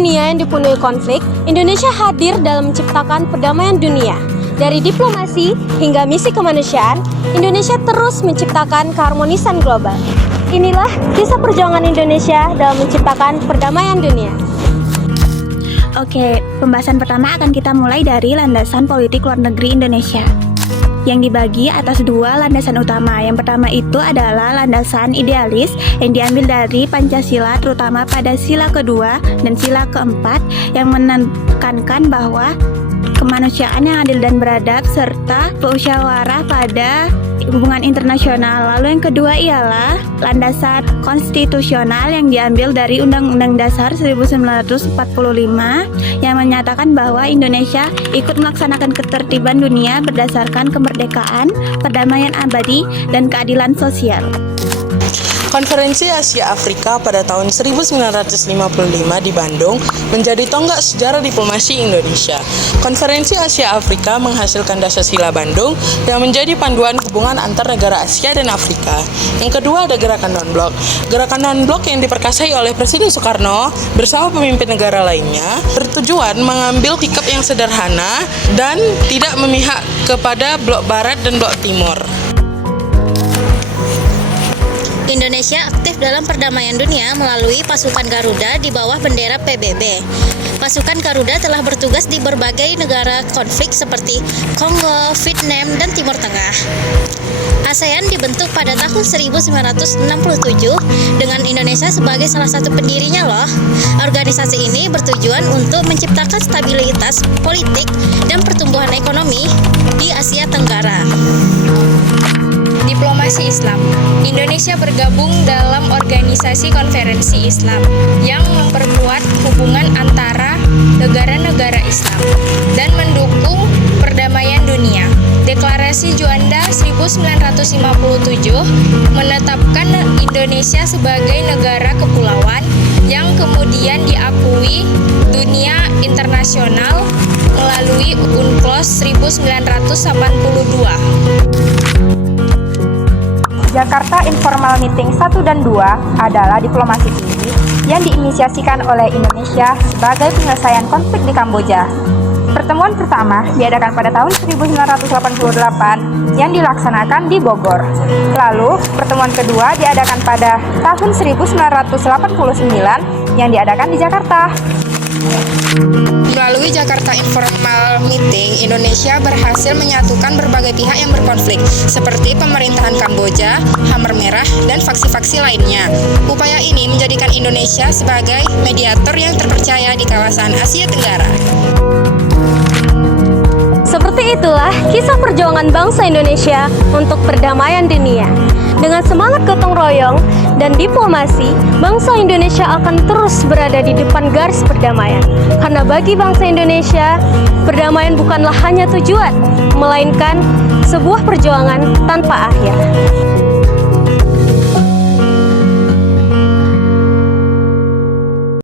dunia yang dipenuhi konflik, Indonesia hadir dalam menciptakan perdamaian dunia. Dari diplomasi hingga misi kemanusiaan, Indonesia terus menciptakan keharmonisan global. Inilah kisah perjuangan Indonesia dalam menciptakan perdamaian dunia. Oke, pembahasan pertama akan kita mulai dari landasan politik luar negeri Indonesia, yang dibagi atas dua landasan utama. Yang pertama itu adalah landasan idealis yang diambil dari Pancasila, terutama pada sila kedua dan sila keempat, yang menekankan bahwa kemanusiaan yang adil dan beradab serta musyawarah pada hubungan internasional. Lalu yang kedua ialah landasan konstitusional yang diambil dari Undang-Undang Dasar 1945 yang menyatakan bahwa Indonesia ikut melaksanakan ketertiban dunia berdasarkan kemerdekaan, perdamaian abadi, dan keadilan sosial. Konferensi Asia Afrika pada tahun 1955 di Bandung menjadi tonggak sejarah diplomasi Indonesia. Konferensi Asia Afrika menghasilkan Dasar-Sila Bandung yang menjadi panduan hubungan antar negara Asia dan Afrika. Yang kedua ada Gerakan Non-Blok. Gerakan Non-Blok yang diperkasai oleh Presiden Soekarno bersama pemimpin negara lainnya bertujuan mengambil sikap yang sederhana dan tidak memihak kepada blok Barat dan blok Timur. Indonesia aktif dalam perdamaian dunia melalui pasukan Garuda di bawah bendera PBB. Pasukan Garuda telah bertugas di berbagai negara konflik seperti Kongo, Vietnam, dan Timur Tengah. ASEAN dibentuk pada tahun 1967 dengan Indonesia sebagai salah satu pendirinya loh. Organisasi ini bertujuan untuk menciptakan stabilitas politik dan pertumbuhan ekonomi di Asia Tenggara. Diplomasi Islam. Indonesia bergabung dalam organisasi konferensi Islam yang memperkuat hubungan antara negara-negara Islam dan mendukung perdamaian dunia. Deklarasi Juanda 1957 menetapkan Indonesia sebagai negara kepulauan yang kemudian diakui dunia internasional melalui UNCLOS 1982. Jakarta Informal Meeting 1 dan 2 adalah diplomasi tinggi yang diinisiasikan oleh Indonesia sebagai penyelesaian konflik di Kamboja. Pertemuan pertama diadakan pada tahun 1988 yang dilaksanakan di Bogor. Lalu, pertemuan kedua diadakan pada tahun 1989 yang diadakan di Jakarta. Melalui Jakarta Informal Meeting, Indonesia berhasil menyatukan berbagai pihak yang berkonflik, seperti pemerintahan Kamboja, Hammer Merah, dan faksi-faksi lainnya. Upaya ini menjadikan Indonesia sebagai mediator yang terpercaya di kawasan Asia Tenggara. Seperti itulah kisah perjuangan bangsa Indonesia untuk perdamaian dunia. Dengan semangat gotong royong dan diplomasi, bangsa Indonesia akan terus berada di depan garis perdamaian. Karena bagi bangsa Indonesia, perdamaian bukanlah hanya tujuan, melainkan sebuah perjuangan tanpa akhir.